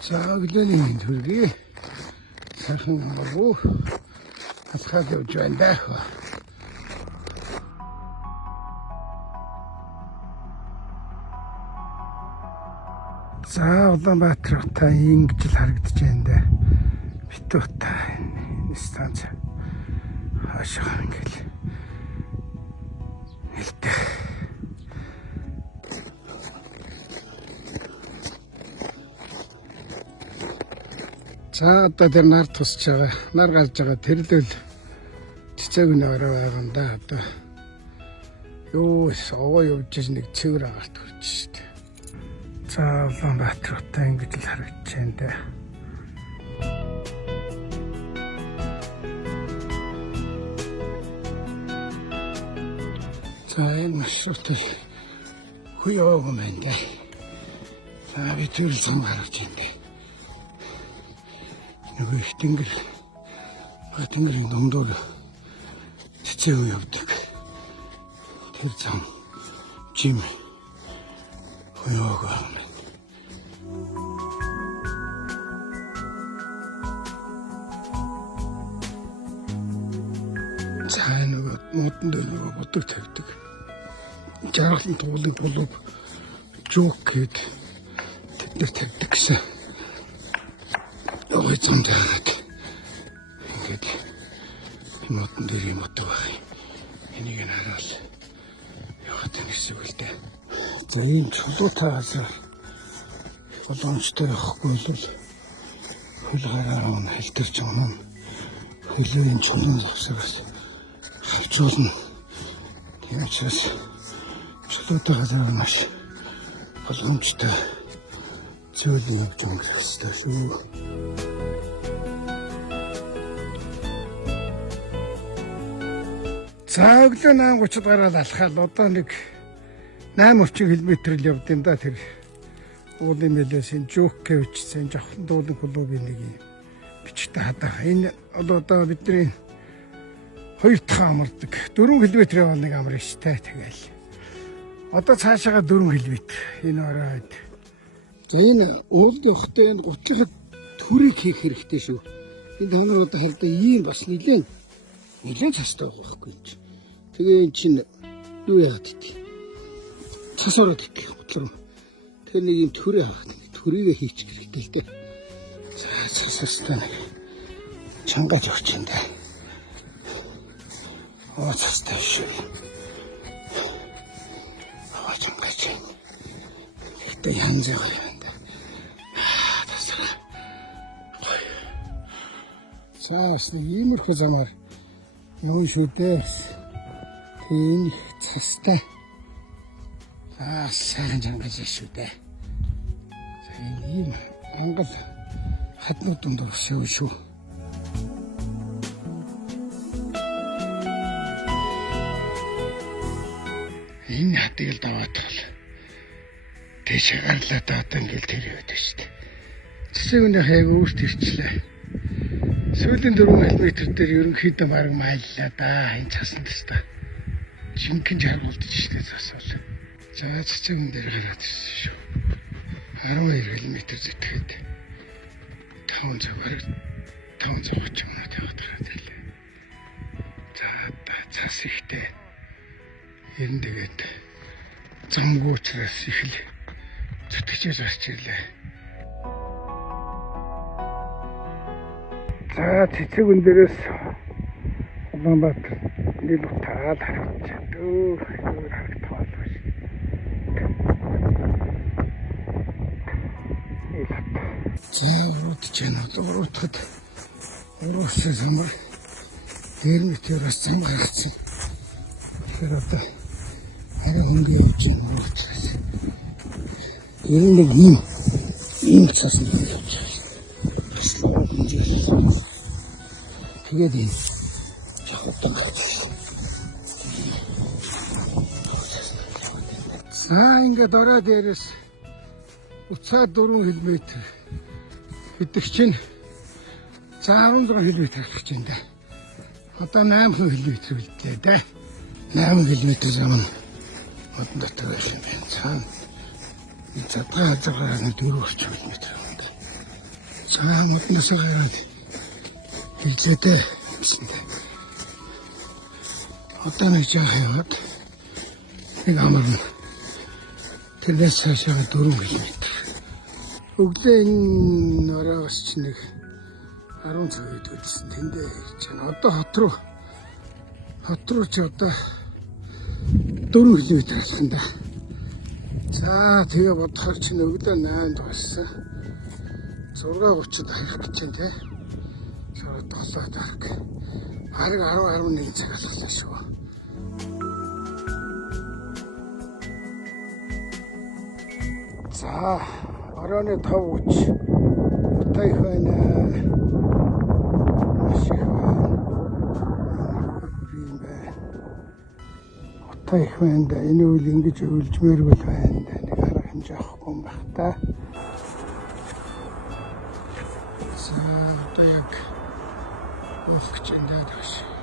За өглөөний төргий сайхан амаргүй асхаад явж байна даа. За Улаанбаатар утаа ингэж л харагдаж байна даа. Бит утаа энэ станц хаашаа ингээл нэлтэй. За одоо тэр нар тусч байгаа. Нар гарч байгаа тэрлэл цэцэг нөрөө байгаа юм да одоо. Юу соо явж нэг цэвэр агарт хүрч штэ. За Улаанбаатар утаа ингэж л харагдаж байна да. За энэ маршрутыг хуяа юм байна. За би төрөл сан гарч байна. Нөгөө их тэнгэрийн дундуур цэцэг явдаг. Тэр зам жим хуяагаа. За нөгөө модон дээр нөгөө бодог тавьдаг. Жаргалан туулын булууг жок гээд тэд нар тавьдаг гэсэн. Ой зам дээр ингээд модон дээр юм одоо байна. Энийг нь хараал яваад гэсэн үг л дээ. За ийм чулуутай газар боломжтой явахгүй бол хөл гараа нь хэлтэрч байгаа юм. Хөлийн чулуун зогсоос хавчуулна. Тийм учраас чулуутай газар маш боломжтой зүйл явж өнгөрөх ёстой шүү. За өглөө 8:30-д гараад алхаал одоо нэг 8 км л явд юм да тэр уулын мэлээс энэ жок гэвчсэн жавхан дуулын клубын нэг юм бичгтээ хадаа. Энэ одоо бидний 2 дахь амардаг 4 км явал нэг амар штэ тэгэл. Одоо цаашаага 4 км энэ оройд. За энэ уулын явахтай энэ гутлахад төрийг хийх хэрэгтэй шүү. Энэ тоноор одоо харагдаа ийм бас нэлээд цастай байгаа байхгүй юм чи. Тэгээ эн чинь юу яагаад гэдэг. Цас ороод идэх бодлоо. Тэгээ нэг юм төрөө авах. Төрийгээ хийчих хэрэгтэй л дээ. За цастай нэг чангааж өгч юм даа. Оо цастай шүү. Аа чангааж. Гэтэ янз бүр юм даа. Тасраа. За бас нэг иймэрхүү замаар юу шүү дээ. Энэ цастай. Сайн чангаж шүү дээ. За энэ ийм ангал хаднууд дундор шүү. Энэ хатыг л даваад бол тийш гарлаа даад ингээл тэр яваад шүү дээ. Цэцэгний хайг өөрт ирчлээ. Сүүлийн 4 км дээр ерөнхийдөө бараг маяллаа да. Энэ цасан тест та. Жинхэнэ жаргалдаж штэ засвал. За цэцэгэн дээр гараад ирсэн шүү. 12 км зэтгэхэд 530 минут яваад ирлээ. За цас ихтэй. Энэ тэгээд замгуучраас их л зүтгэж гарч ирлээ. За цэцэгэн дээрээс Улаанбаатар нэг утаад харагдаж байна. Юу харагдах байна. Зэврүүд чанаа дуурахад уурсан замаар дэрмэтээс зам гаргацсан. Тэгэхээр одоо арай хөнгө явж байгаа учраас ер нь нэг ийм цасан явж байгаа. Тэгээд энэ жахтан гарч. За ингээд ороо дээрээс уцаа 4 км гэдэг чинь за 16 км харах гэж байна да. Одоо 8 км үлдлээ да. 8 км зам нь модон дотор байх юм байна. Цаана энэ цатгаа хазаагаар нэг 4 км байна. За модноос гараад хэлжээдээ гэсэнтэй. Одоо нэг жаа яваад нэг амарна. Тэрнээс цаашаа 4 км. Өглөө энэ оройгоос ч нэг 10 цагт үдсэн тэндээ ирж байна. Одоо хот руу ч одоо 4 км алхана да. За тэгээ бодохоор чинь өглөө 8-д болсон. 6:30-д харах гэж байна те. Шууд 7-д харах. Хараг 10-11 цаг алхсан шүү. За оройн 5:30 утаа их байна. Маш их байна. Утаа их байна да. Энэ үйл ингэж өвлжмээргүй байна да. Нэг арга хэмжээ авахгүй юм байх та. За одоо яг уух гэж байна даа.